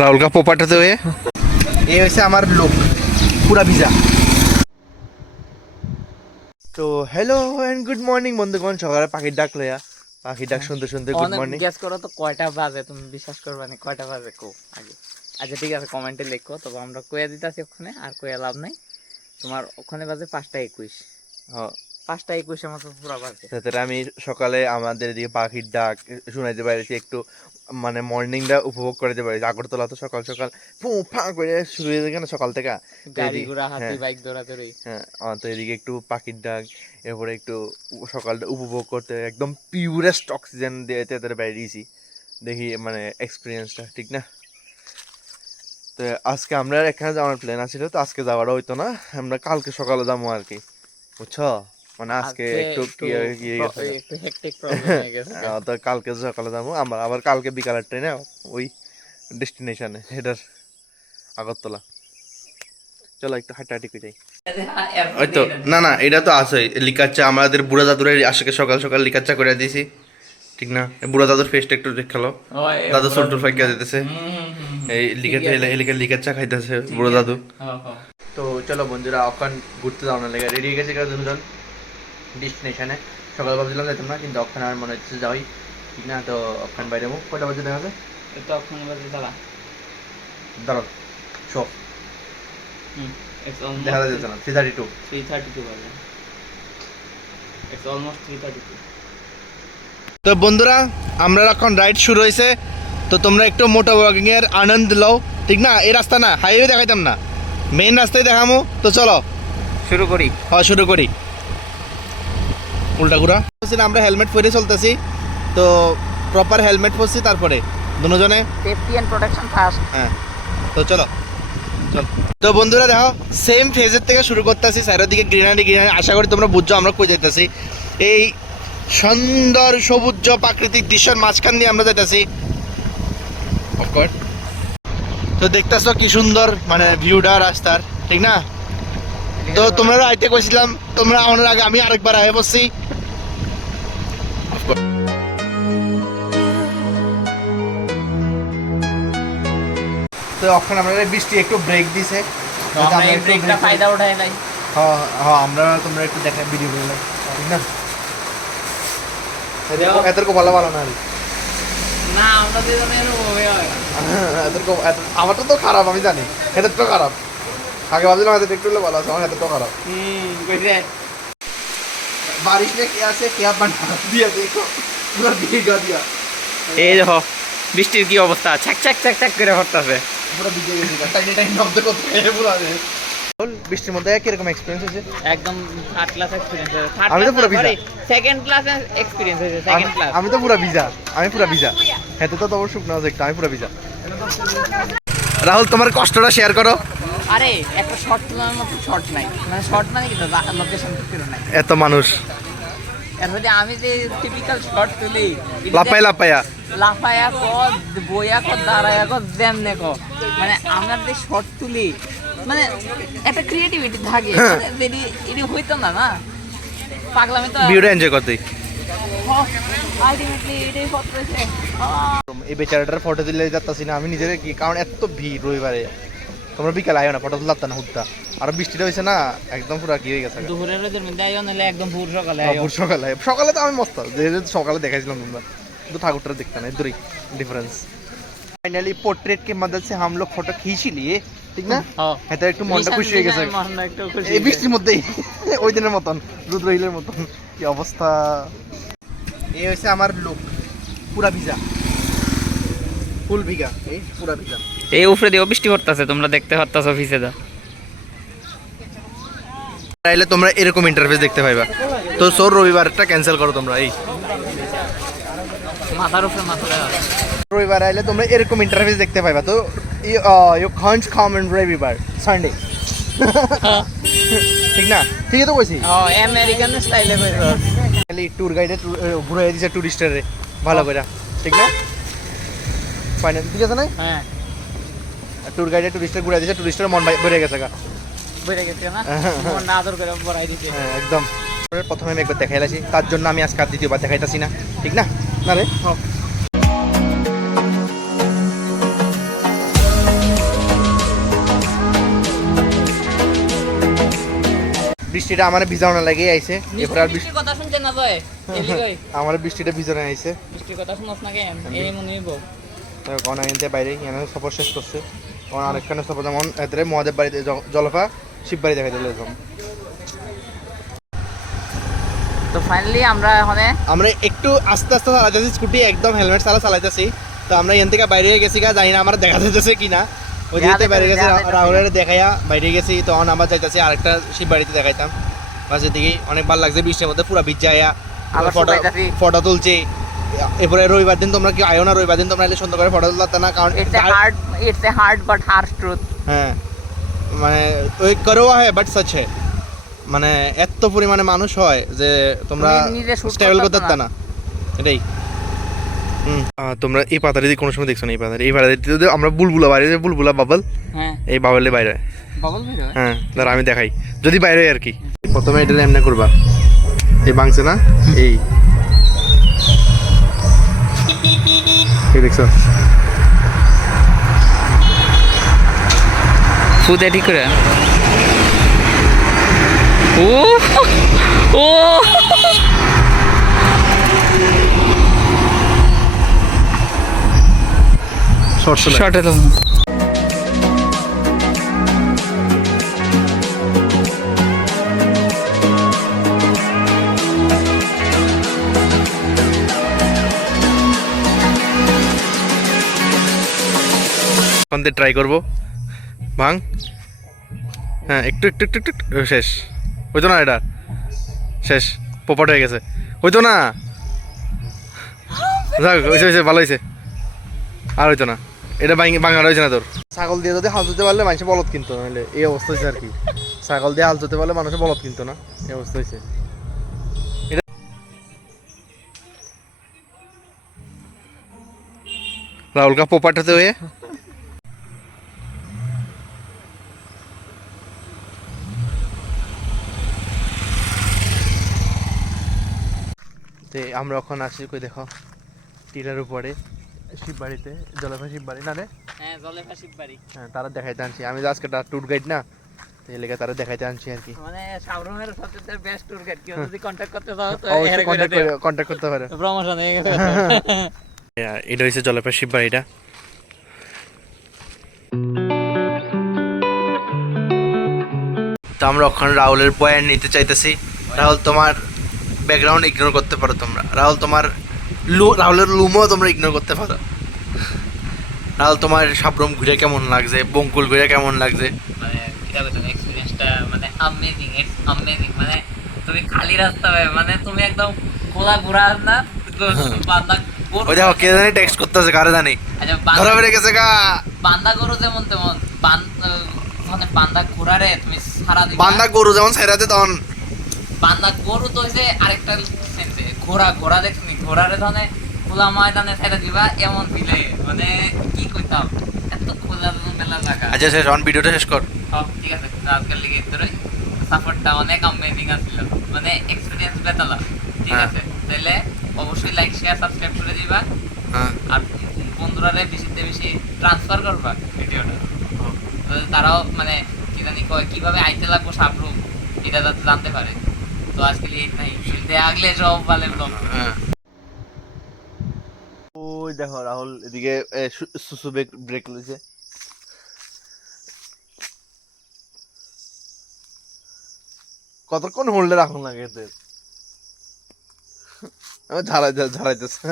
রাহুল কা পোপাটাতে হয়ে এই হয়েছে আমার লোক পুরা ভিজা। তো হ্যালো এন্ড গুড মর্নিং বন্ধুগণ সকালে পাখির ডাক লয়া পাখির ডাক শুনতে শুনতে গুড মর্নিং গ্যাস করো তো কয়টা বাজে তুমি বিশ্বাস করবে না? কয়টা বাজে কো আগে। আচ্ছা ঠিক আছে কমেন্টে লিখো তবে আমরা কয়ে দিতেছি ওখানে আর কয়ে লাভ নাই। তোমার ওখানে বাজে পাঁচটা একুশ। হ্যাঁ পাঁচটা একুশের মতো পুরো বাজে। তাতে আমি সকালে আমাদের এদিকে পাখির ডাক শোনাইতে পারিছি একটু মানে মর্নিংটা উপভোগ করতে পারি আগরতলা তো সকাল সকাল ফু ফা করে শুরু হয়ে না সকাল থেকে গাড়ি ঘোড়া হাতি হ্যাঁ। বাইক দৌড়াদৌড়ি। হ্যাঁ তো এদিকে একটু পাখির ডাক এরপরে একটু সকালটা উপভোগ করতে একদম পিউরেস্ট অক্সিজেন দিয়ে তাদের বেরিয়েছি দেখি মানে এক্সপিরিয়েন্সটা ঠিক না? তো আজকে আমরা এখানে যাওয়ার প্ল্যান আছিল তো আজকে যাওয়ার হইতো না আমরা কালকে সকালে যাব আর কি। বুঝছ? মানে আজকে একটু কি কি গেছে। একটু হেকটিক প্রবলেম হয়ে গেছে। তো কালকে সকালে যাব আমরা আবার কালকে বিকালের ট্রেনে ওই ডেস্টিনেশনে হেডার আগরতলা। চলো একটু হাঁটাহাঁটি করে যাই। ওই তো না না এটা তো আছে লিকাচ্চা আমাদের বুড়া দাদুরের আজকে সকাল সকাল লিকাচ্চা করে দিয়েছি। ঠিক না? বুড়া দাদুর ফেসটা একটু দেখাল দাদু ছোট ফাইকা দিতেছে। এই লিকাচ্চা এলাকার লিকাচ্চা খাইতেছে বুড়ো দাদু। তো চলো বন্ধুরা ওখান ঘুরতে যাও না লেগে রেডি হয়ে গেছে কাজ দুজন? ডেস্টিনেশনে সকাল ভাবছিলাম যেতাম না কিন্তু ওখানে আর মনে হচ্ছে যাই ঠিক না তো ওখান বাইরে মুখ কটা বাজে দেখা যায় তো তখন বাজে দাঁড়া। দাঁড়াও শো। দেখা যাচ্ছে না three thirty two three thirty two বাজে। It's almost three thirty two তো বন্ধুরা আমরা এখন রাইড শুরু হয়েছে তো তোমরা একটু মোটো ওয়াকিং এর আনন্দ লও ঠিক না? এই রাস্তা না হাইওয়ে দেখাইতাম না। মেইন রাস্তায় দেখামো তো চলো। শুরু করি। হ্যাঁ শুরু করি। উল্টা ঘুরা। আমরা হেলমেট পরে চলতেছি। তো প্রপার হেলমেট পরছি তারপরে। দুজনে? সেফটি এন্ড প্রোটেকশন ফার্স্ট হ্যাঁ। তো চলো। তো বন্ধুরা দেখো সেম ফেজের থেকে শুরু করতেছি। সাইডের দিকে গ্রিনারি গ্রিনারি আশা করি তোমরা বুঝছ আমরা কই যাইতেছি। এই সুন্দর সবুজ প্রাকৃতিক দৃশ্যের মাঝখান দিয়ে আমরা যাইতেছি। তো দেখতেছো কি সুন্দর মানে ভিউটা রাস্তার। ঠিক না? তো তোমরা আইতে কইছিলাম তোমরা আমার আগে আমি আরেকবার আয় বসছি। তো এখন আমরা বৃষ্টি একটু ব্রেক দিছে যাতে আমরা আমরা এই একটু ব্রেকটা break করি। ফায়দা উঠাই নাই হ্যাঁ হ্যাঁ আমরা তোমরা একটু দেখা ভিডিও করে নাও, ঠিক না দেখো। এদের কো ভালো ভালো না আর না আমরা দুজনের ওয়ে হয় এদের কো এদের- আমারটা তো খারাপ আমি জানি এদের তো খারাপ আগে ভাবছিলাম এদের একটু হলে ভালো আছে আমার এদের তো খারাপ হুম কইছে बारिश में क्या से क्या बना दिया देखो पूरा भीगा दिया এই দেখো বৃষ্টির কি অবস্থা ছাক ছাক ছাক ছাক করে পড়তাছে পুরো ভিজে গেছে নব্দে করতে পুরো আছে বৃষ্টির মধ্যে কীরকম এক্সপিরিয়েন্স হয়েছে? একদম থার্ড ক্লাস এক্সপেরিয়েন্স হয়েছে। আমি তো পুরো ভিজা। সেকেন্ড ক্লাস এক্সপেরিয়েন্স হয়েছে সেকেন্ড ক্লাস আমি- তো পুরো ভিজা আমি পুরো ভিজা। হেতে তো তোমার শুকনো আছে একটু আমি পুরো ভিজা। রাহুল তোমার কষ্টটা শেয়ার করো। আরে একটা শর্ট তোলার মতো শর্ট নাই। মানে শর্ট মানে কি লোকেশন নাই। এত মানুষ। এর মধ্যে আমি যে টিপিক্যাল শর্ট তুলি লাপাই লাপাইয়া লাফায়া ক বইয়া ক দাঁড়ায়া ক দেমনে ক মানে আমরা যে শর্ট তুলি মানে একটা ক্রিয়েটিভিটি থাকে। হ্যাঁ। মানে এটি এটি হইতো না না? পাগলামি তো ভিডিওটা এনজয় করতে। পত্র এই বেচারাটার ফটো দিলে যাচ্ছি না আমি নিজের কি কারণ এত ভিড় রবিবারে। তোমরা বিকাল আয়ো না ফটো তুলতে না হুদ্দা আর বৃষ্টিটা হয়েছে না একদম পুরো কি হয়ে গেছে দুপুরের রোদের মধ্যে আইও নাহলে একদম ভোর সকালে হ্যাঁ, আইও ভোর সকালে সকালে তো আমি মস্ত যেহেতু সকালে দেখাইছিলাম তোমরা কিন্তু ঠাকুরটা দেখতে না দূরই ডিফারেন্স ফাইনালি পোর্ট্রেট के मदद से हम लोग फोटो खींच ही लिए ঠিক না হ্যাঁ এতে একটু মনটা খুশি হয়ে গেছে মনটা একটু খুশি এই বৃষ্টির মধ্যেই ওই দিনের মতন রুদ্রহিলের মতন কি অবস্থা এই হচ্ছে আমার লুক পুরা ভিজা ফুল ভিজা এই পুরা ভিজা এই উপরে দিয়ে বৃষ্টি পড়তেছে তোমরা দেখতে পারতাছ অফিসে দা চাইলে তোমরা এরকম ইন্টারফেস দেখতে পাইবা। তো সোর রবিবারটা ক্যান্সেল করো তোমরা এই। মাথার উপরে মাথা রবিবার আইলে তোমরা এরকম ইন্টারফেস দেখতে পাইবা। তো ইউ কান্ট কাম অন রবিবার সানডে ঠিক না? ঠিকই তো কইছি? আমেরিকান স্টাইলে কইছো। খালি ট্যুর গাইডে ঘুরে দিছে টুরিস্টারে ভালো করে ঠিক না? ফাইনাল ঠিক আছে না হ্যাঁ। ট্যুর গাইডে টুরিস্টের ঘুরে দিয়েছে টুরিস্টের মন বেড়ে গেছে গা। বেড়ে গেছে না? হ্যাঁ, হ্যাঁ, হ্যাঁ। মন না আদর করে বড়াই দিতে একদম। প্রথমে আমি একবার দেখাইলাছি তার জন্য আমি আজকে আর দ্বিতীয়বার দেখাইতাছি না। ঠিক না? না রে? বৃষ্টিটা আমার ভিজানো লাগে আইছে। এরপর আর বৃষ্টি কথা না আমার বৃষ্টিটা ভিজানো আইছে। কথা শুনছ না কেন? এই মনে হইব। তো কোন বাইরে এখানে সফর শেষ করছে। আরেকখানে যেমন এদের মহাদেব বাড়িতে জলফা দেখা দিল এরকম তো ফাইনালি আমরা এখানে আমরা একটু আস্তে আস্তে চালাইতেছি স্কুটি একদম হেলমেট চালা চালাইতেছি। তো আমরা এখান থেকে বাইরে গেছি গা জানি না আমার দেখা যাইতেছে কিনা। ওই দিকে বাইরে গেছি রাহুলের দেখাইয়া বাইরে গেছি তখন আমরা যাইতেছি আরেকটা শিব বাড়িতে দেখাইতাম। বাস এদিকে অনেক ভালো লাগছে বৃষ্টির মধ্যে পুরো ভিজাইয়া ফটো। ফটো তুলছি। এরপরে রবিবার দিন তোমরা কি আয়ো না? রবিবার দিন তোমরা এলে সুন্দর করে ফটো তুলতে না? কারণ it's a hard it's a hard but harsh truth হ্যাঁ। মানে ওই করোয়া হয় বাট সচ মানে এত পরিমাণে মানুষ হয় যে তোমরা তুমি স্টেবল করতে পারতা না। এটাই। হুম। তোমরা এই পাতারি কোনো সময় দেখছ না এই পাতারি এই পাতারি দিয়ে আমরা বুলবুলা বাইরে যে বুলবুলা বাবল হ্যাঁ। এই বাবলে বাইরে। বাবল বের হয় দাঁড়া আমি দেখাই। যদি বাইরে আর কি। প্রথমে এটা এমনি করবা। এই বাংছে না? এই। দেখছ? ফুদে ঠিক করে। ও ও। শর্ট শর্টে আমাদের ট্রাই করব। ভাং হ্যাঁ একটু একটু একটু একটু শেষ। হইতো না এটা? শেষ। পোপট হয়ে গেছে। হইতো না? যাক হয়েছে হয়েছে ভালো হয়েছে আর হইতো না। এটা বাঙাল হয়েছে না তোর। ছাগল দিয়ে যদি হাল ধুতে পারলে মানুষ বলত কিনতো নাহলে এই অবস্থা হয়েছে আর কি। ছাগল দিয়ে হাল ধুতে পারলে মানুষ বলত কিনতো না। এই অবস্থা হয়েছে রাহুল কা পোপাটাতে হয়ে তে আমরা ওখানে আসি কই দেখো টিলার উপরে শিব বাড়িতে জলফা শিব বাড়ি না রে? হ্যাঁ জলে ফাঁসি বাড়ি হ্যাঁ তারা দেখাইতে আনছি। আমি আজকে ট্যুর গাইড না এই লেগে তারা দেখাইতে আনছি আর কি। মানে সাবরুমের সবচেয়ে বেস্ট ট্যুর গাইড কেউ যদি কন্টাক্ট করতে চাও তো অবশ্যই কন্ট্যাক্ট করে কন্ট্যাক্ট করতে পারে। প্রমোশন হয়ে গেছে। এটা হচ্ছে জলপাই শিব বাড়িটা তো আমরা ওখানে রাহুলের পয়েন্ট নিতে চাইতেছি। রাহুল তোমার ব্যাকগ্রাউন্ড ইগনোর করতে পারো তোমরা। রাহুল তোমার লু রাহুলের লুমও তোমরা ইগনোর করতে পারো। রাহুল তোমার সাবরম ঘুরে কেমন লাগছে? বঙ্কুল ঘুরে কেমন লাগছে? মানে মানে ইটস মানে তুমি খালি রাস্তা পাবে মানে তুমি একদম খোলা ঘোরা না বান্দা গরু দেখো কে জানি টেক্সট করতেছে কারে জানি। আচ্ছা ধরা বেড়ে গেছে গা। বান্দা গরু যেমন তেমন বান- মানে বান্দা ঘোড়ারে তুমি সারা বান্দা গরু যেমন তখন। বান্দা গরু তো হইছে আরেকটা সেন্সে ঘোড়া ঘোড়া দেখনি ঘোড়ারে ধনে খোলা ময়দানে ছেড়ে দিবা এমন ফিলে মানে কি কইতাম? এত খোলা মেলা জায়গা। আচ্ছা শেষ অন ভিডিওটা শেষ কর। সব ঠিক আছে আজকাল লিগে ধরে সাপোর্টটা অনেক অ্যামেজিং আছিল। মানে এক্সপিরিয়েন্স বেতালা। ঠিক হ্যাঁ। আছে তাহলে অবশ্যই লাইক শেয়ার সাবস্ক্রাইব করে দিবা। হ্যাঁ। আর বন্ধুরারে বেশিতে বেশি ট্রান্সফার করবা ভিডিওটা। তারাও মানে কি জানি কয় কীভাবে আইতে লাগবো সাবরুম এটা জানতে পারে। তো আজকে এই নাই দেয়া আগলে সব ভালো ব্লগ হ্যাঁ। ওই দেখো রাহুল এদিকে সুসু ব্রেক ব্রেক লইছে কতক্ষণ হোল্ডে রাখুন লাগে এতে আমি ঝাড়াইতে ঝাড়াইতেছে